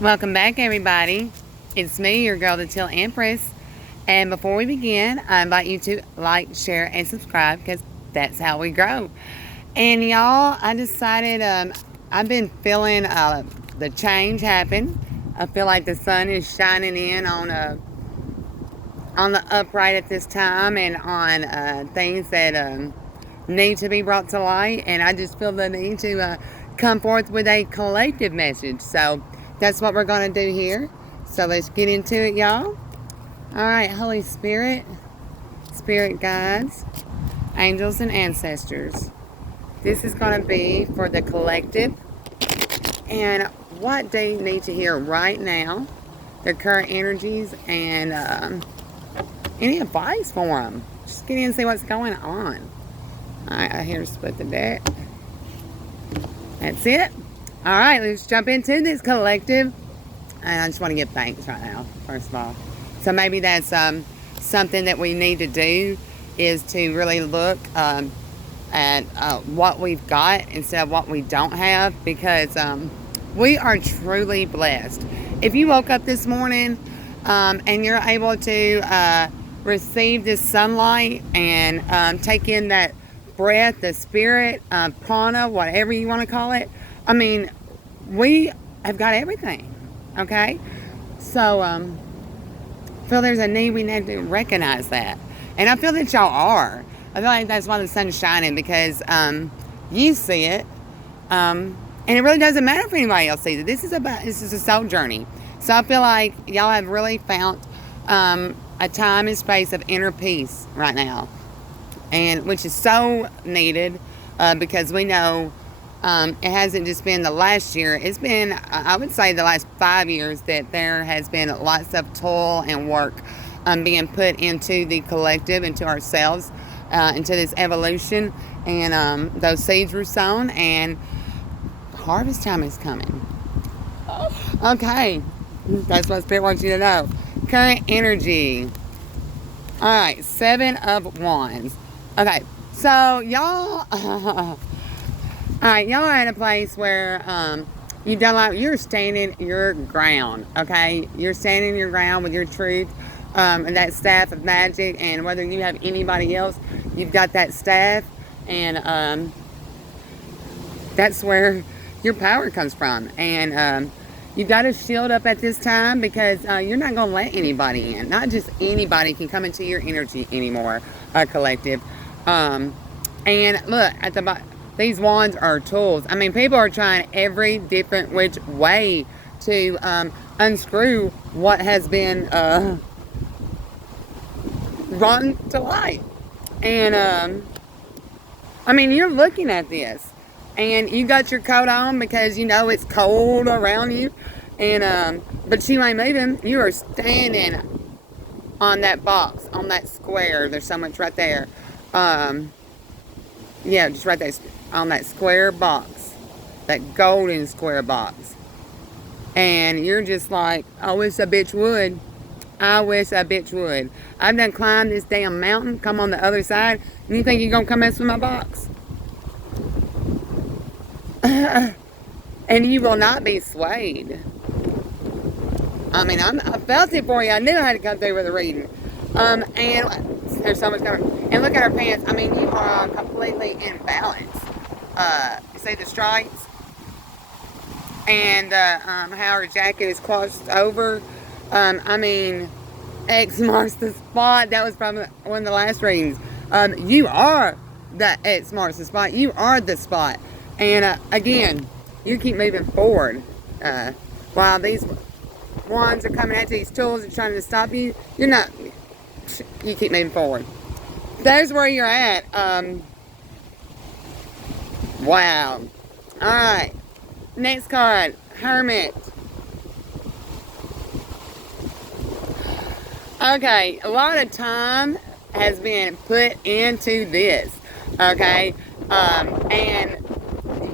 Welcome back, everybody. It's me, your girl, the Teal Empress. And before we begin, I invite you to like, share, and subscribe because that's how we grow. And y'all, I decided I've been feeling the change happen. I feel like the sun is shining in on the upright at this time and on things that need to be brought to light. And I just feel the need to come forth with a collective message. So that's what we're going to do here. So let's get into it, y'all. All right, Holy Spirit, Spirit guides, angels, and ancestors. This is going to be for the collective and what they need to hear right now, their current energies, and any advice for them. Just get in and see what's going on. All right, I hear split the deck. That's it. All right, let's jump into this collective. And I just want to give thanks right now, first of all. So maybe that's something that we need to do is to really look at what we've got instead of what we don't have, because we are truly blessed. If you woke up this morning and you're able to receive this sunlight and take in that breath, the spirit, prana, whatever you want to call it, I mean, we have got everything, okay? So, I feel there's a need we need to recognize that. And I feel that y'all are. I feel like that's why the sun's shining, because you see it. And it really doesn't matter if anybody else sees it. This is a soul journey. So I feel like y'all have really found a time and space of inner peace right now. And which is so needed because we know it hasn't just been the last year. It's been, I would say, the last 5 years that there has been lots of toil and work being put into the collective, into ourselves, into this evolution. And those seeds were sown, and harvest time is coming. Okay, that's what Spirit wants you to know. Current energy. All right, 7 of Wands. Okay, so y'all... Alright, y'all are in a place where you've done like you're standing your ground, okay? You're standing your ground with your truth and that staff of magic, and whether you have anybody else, you've got that staff, and that's where your power comes from. And you've got to shield up at this time because you're not going to let anybody in. Not just anybody can come into your energy anymore, collective. And look, at the bottom, these wands are tools. I mean, people are trying every different which way to unscrew what has been run to light. And, I mean, you're looking at this. And you got your coat on because you know it's cold around you. And, but you ain't moving. You are standing on that box, on that square. There's so much right there. Yeah, just right there on that square box, that golden square box. And you're just like, I wish a bitch would. I wish a bitch would. I've done climbed this damn mountain, come on the other side, and you think you're going to come mess with my box? And you will not be swayed. I mean, I felt it for you. I knew I had to come through with a reading. And there's so much going. And look at her pants. I mean, you are completely in balance. You see the stripes? And how her jacket is crossed over. I mean, X marks the spot. That was from one of the last readings. You are the X marks the spot. You are the spot. And again, you keep moving forward. While these wands are coming at you, these tools are trying to stop you, you're not. You keep moving forward. There's where you're at. Wow. Alright. Next card. Hermit. Okay. A lot of time has been put into this. Okay. And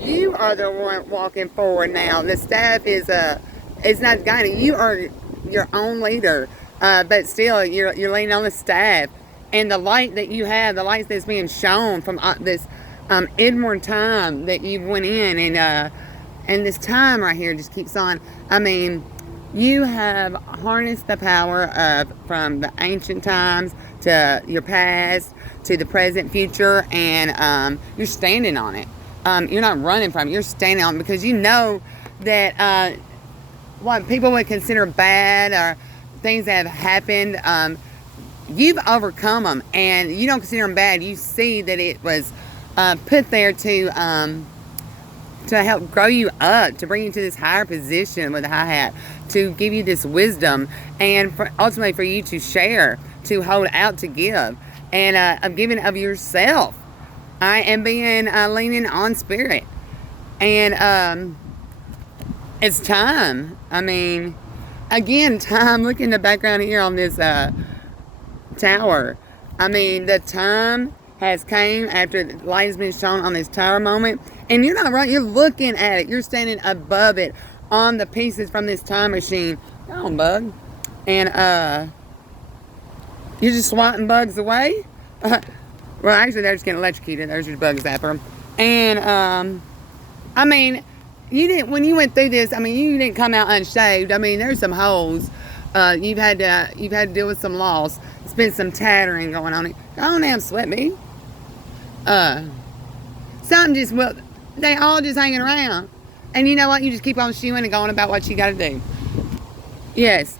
you are the one walking forward now. The staff is it's not guiding. You are your own leader. But still, you're leaning on the staff. And the light that you have, the light that's being shown from this inward time that you went in, and And this time right here just keeps on. I mean, you have harnessed the power of from the ancient times to your past to the present, future, and you're standing on it. You're not running from it. You're standing on it because you know that what people would consider bad or things that have happened, you've overcome them, and you don't consider them bad. You see that it was put there to help grow you up, to bring you to this higher position with a high hat, to give you this wisdom, and ultimately for you to share, to hold out, to give, and of giving of yourself. I am being leaning on spirit, and it's time. I mean, again, time. Look in the background here on this tower. I mean, the time has came after the light has been shown on this tower moment, and you're not right. You're looking at it. You're standing above it on the pieces from this time machine. Come on, bug. And you're just swatting bugs away. Well, actually, they're just getting electrocuted. There's your bug zapper. And I mean, you didn't, when you went through this, I mean, you didn't come out unshaved. I mean, there's some holes. You've had to deal with some loss. There's been some tattering going on. Go on down, sweat me. Some just, well, they all just hanging around. And you know what? You just keep on shooing and going about what you got to do. Yes.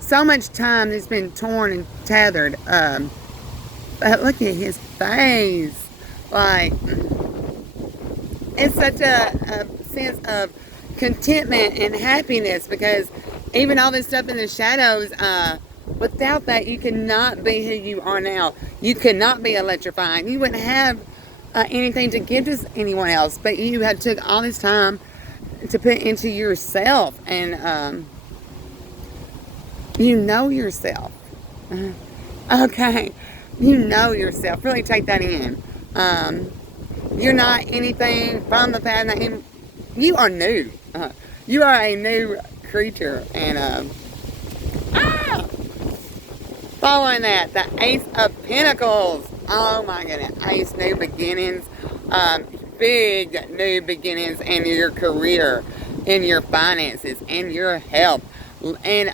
So much time that's been torn and tethered. But look at his face. Like, it's such a sense of contentment and happiness, because even all this stuff in the shadows, without that, you cannot be who you are now. You could not be electrifying. You wouldn't have anything to give to anyone else, but you had took all this time to put into yourself, and you know yourself. Okay, you know yourself. Really take that in. You're not anything from the past. You are new. You are a new creature, and following that, the Ace of Pentacles. Oh my goodness, Ace, new beginnings, big new beginnings in your career, in your finances, in your health, and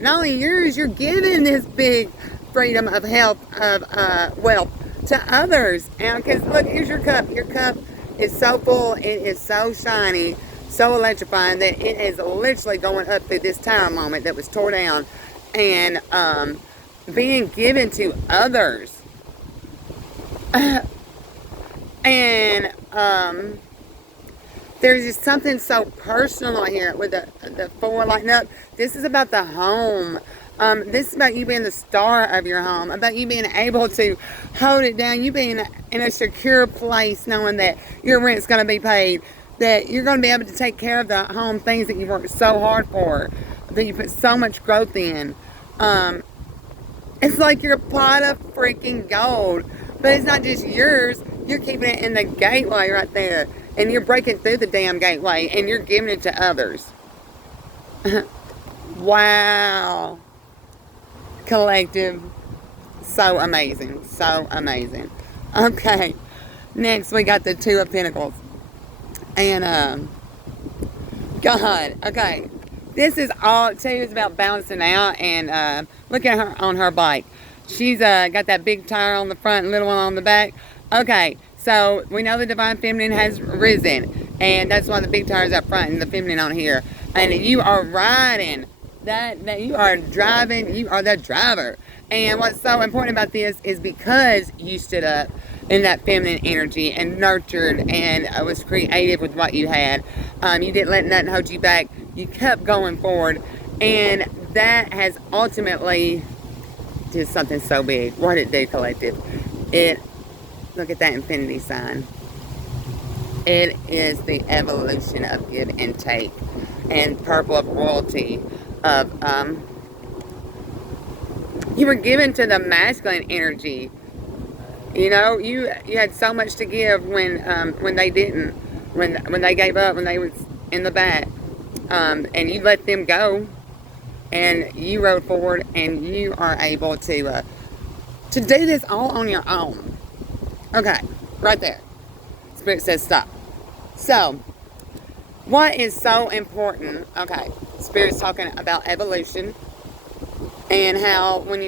not only yours, you're giving this big freedom of health, of wealth to others. And because look, here's your cup. Your cup is so full, it is so shiny, so electrifying that it is literally going up through this tower moment that was tore down, and being given to others. And there's just something so personal here with the four lighting up. This is about the home. This is about you being the star of your home, about you being able to hold it down, you being in a secure place, knowing that your rent's going to be paid, that you're going to be able to take care of the home things that you've worked so hard for, that you put so much growth in. It's like you're a pot of freaking gold, but it's not just yours. You're keeping it in the gateway right there, and you're breaking through the damn gateway, and you're giving it to others. Wow. Collective. So amazing. So amazing. Okay. Next, we got the Two of Pentacles. And, God. Okay. This is all, too, is about balancing out, and look at her on her bike. She's got that big tire on the front and little one on the back. Okay, so we know the Divine Feminine has risen, and that's why the big tire is up front and the feminine on here. And you are riding that you are driving, you are the driver. And what's so important about this is because you stood up in that feminine energy and nurtured and was creative with what you had. You didn't let nothing hold you back. You kept going forward, and that has ultimately did something so big. What did it do, collective? Look at that infinity sign. It is the evolution of give and take, and purple of royalty of you were given to the masculine energy. You know, you had so much to give when they didn't, when they gave up, when they was in the back, and you let them go, and you rode forward, and you are able to do this all on your own. Okay, right there. Spirit says stop. So, what is so important? Okay, Spirit's talking about evolution and how when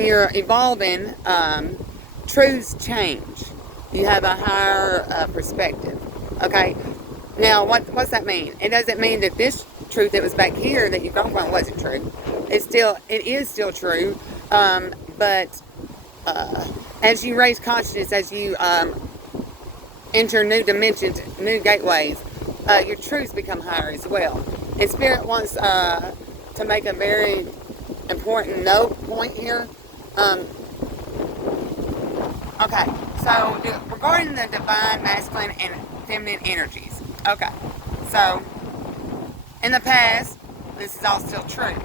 you're evolving, truths change. You have a higher perspective. Okay. Now, what's that mean? It doesn't mean that this truth that was back here that you come from wasn't true. It is still true. But as you raise consciousness, as you enter new dimensions, new gateways, your truths become higher as well. And Spirit wants to make a very important note point here. Okay, so regarding the divine masculine and feminine energies. Okay, so in the past, this is all still true.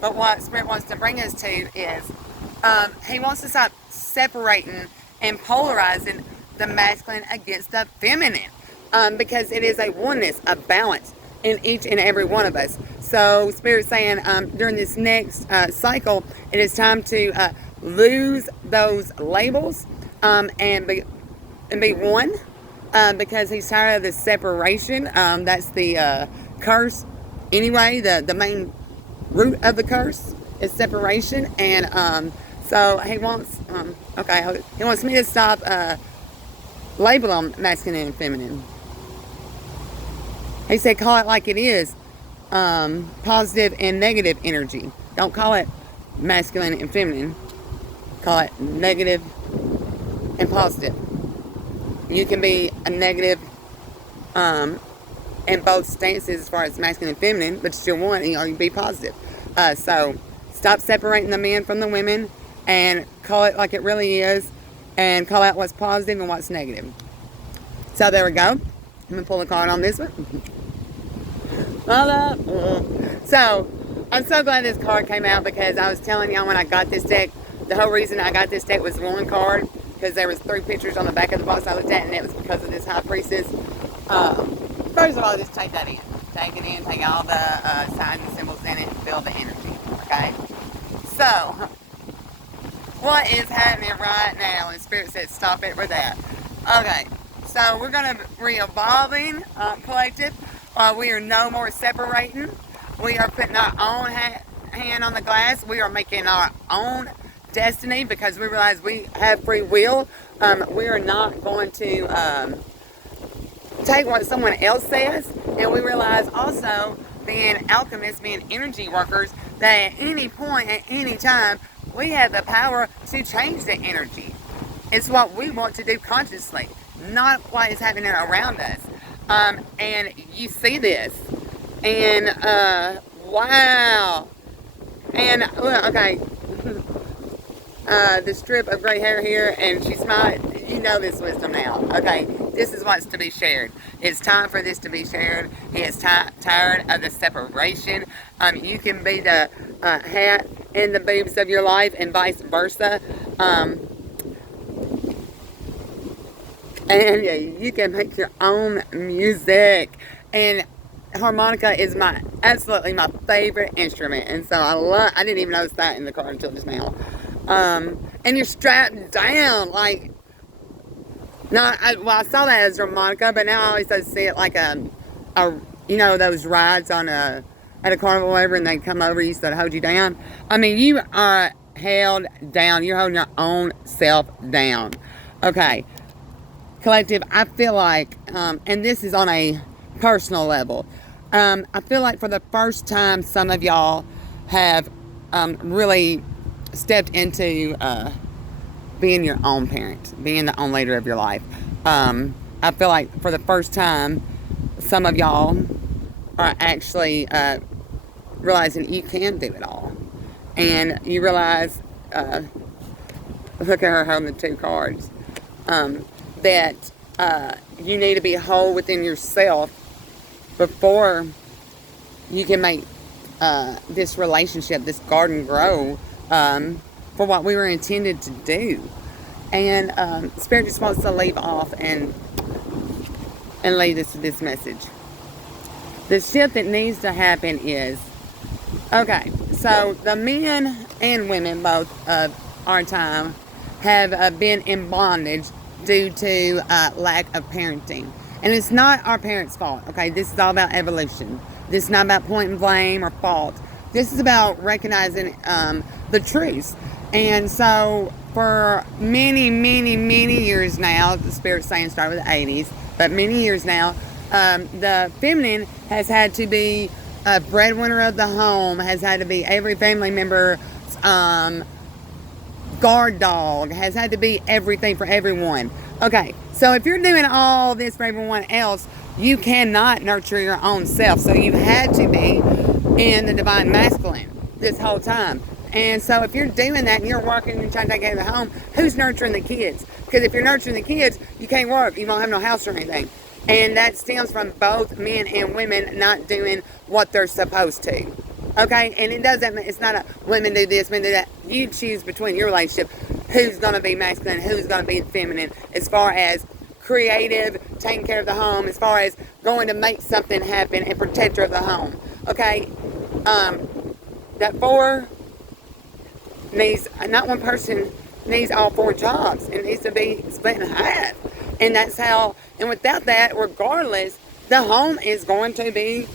But what Spirit wants to bring us to is he wants to stop separating and polarizing the masculine against the feminine, because it is a oneness, a balance in each and every one of us. So Spirit's saying during this next cycle, it is time to lose those labels and be one, because he's tired of the separation. That's the curse anyway. The main root of the curse is separation, and so he wants he wants me to stop labeling them masculine and feminine. He said call it like it is, positive and negative energy. Don't call it masculine and feminine. Call it negative and positive. You can be a negative in both stances as far as masculine and feminine, but still one, you can be positive. So stop separating the men from the women and call it like it really is, and call out what's positive and what's negative. So there we go. I'm going to pull a card on this one. So I'm so glad this card came out, because I was telling y'all when I got this deck, the whole reason I got this deck was one card, because there was 3 pictures on the back of the box I looked at, and it was because of this High Priestess. First of all, just take that in. Take it in, take all the signs and symbols in it, and feel the energy, okay? So, what is happening right now? And Spirit said stop it with that. Okay, so we're going to re-evolving collective. We are no more separating. We are putting our own hand on the glass. We are making our own destiny, because we realize we have free will. We are not going to take what someone else says, and we realize also, being alchemists, being energy workers, that at any point, at any time, we have the power to change the energy. It's what we want to do consciously, not what is happening around us. And you see this, and wow, and look, okay. The strip of gray hair here, and she's smiling. You know this wisdom now. Okay, this is what's to be shared. It's time for this to be shared. He is tired of the separation. You can be the hat and the boobs of your life, and vice versa. And yeah, you can make your own music. And harmonica is absolutely my favorite instrument, and so I didn't even notice that in the car until just now. And you're strapped down, like, I saw that as harmonica, but now I always see it like a those rides on at a carnival or whatever, and they come over you so to hold you down. I mean, you are held down. You're holding your own self down. Okay, collective, I feel like, and this is on a personal level, I feel like for the first time, some of y'all have really stepped into being your own parent, being the own leader of your life. I feel like for the first time, some of y'all are actually realizing you can do it all. And you realize, look at her holding the 2 cards, that you need to be whole within yourself before you can make this relationship, this garden grow for what we were intended to do. And Spirit just wants to leave off and leave this message. The shift that needs to happen is, okay, so the men and women both of our time have been in bondage due to lack of parenting. And it's not our parents' fault, okay? This is all about evolution. This is not about pointing blame or fault. This is about recognizing the truth. And so for many, many, many years now, the Spirit saying started with the 80s, but many years now, the feminine has had to be a breadwinner of the home, has had to be every family member's guard dog, has had to be everything for everyone. Okay, so if you're doing all this for everyone else, you cannot nurture your own self. So you had to be in the divine masculine this whole time. And so if you're doing that and you're working and trying to take care of the home, who's nurturing the kids? Because if you're nurturing the kids, you can't work. You don't have no house or anything. And that stems from both men and women not doing what they're supposed to. Okay? And it doesn't, it's not a women do this, men do that. You choose between your relationship who's going to be masculine, who's going to be feminine, as far as creative, taking care of the home, as far as going to make something happen and protector of the home. Okay? That four needs, not one person needs all four jobs. It needs to be split in half. And that's how, and without that, regardless, the home is going to be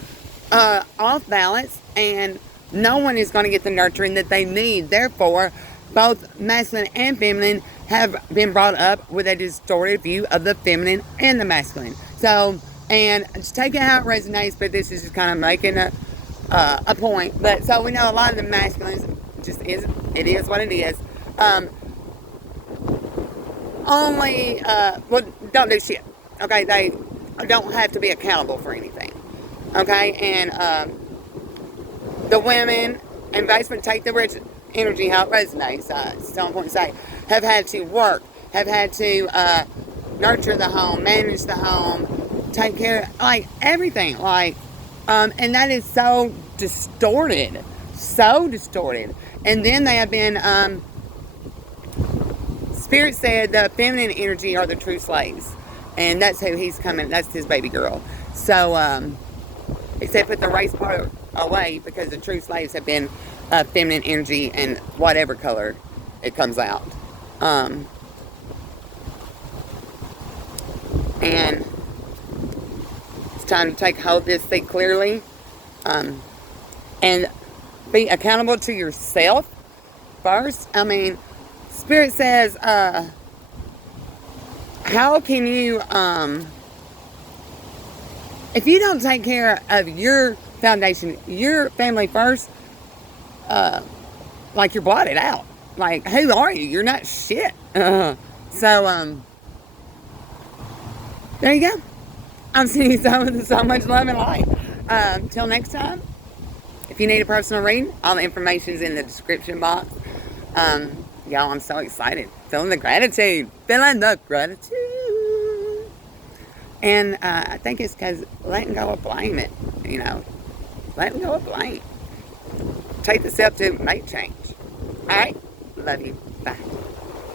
off balance, and no one is going to get the nurturing that they need. Therefore, both masculine and feminine have been brought up with a distorted view of the feminine and the masculine. So, and just take it how it resonates, but this is just kind of making a point. But so we know a lot of the masculines just is, it is what it is. Only, well, don't do shit. Okay, they don't have to be accountable for anything. Okay, and the women, and basically take the rich energy how it resonates. It's so important to say, have had to work, have had to nurture the home, manage the home, take care, like everything, like, and that is so distorted, so distorted. And then they have been, Spirit said the feminine energy are the true slaves, and that's who he's coming, that's his baby girl. So, he said put the race part away, because the true slaves have been feminine energy and whatever color it comes out. And it's time to take hold of this thing clearly, and be accountable to yourself first. I mean, Spirit says, how can you, if you don't take care of your foundation, your family first, like, you're blotted out. Like, who are you? You're not shit. So, there you go. I'm sending you so much love and light. Till next time, if you need a personal reading, all the information's in the description box. Y'all, I'm so excited. Feeling the gratitude. Feeling the gratitude. And I think it's because letting go of blame it, you know. Letting go of blame. Take the step to make change. All right? Love you. Bye.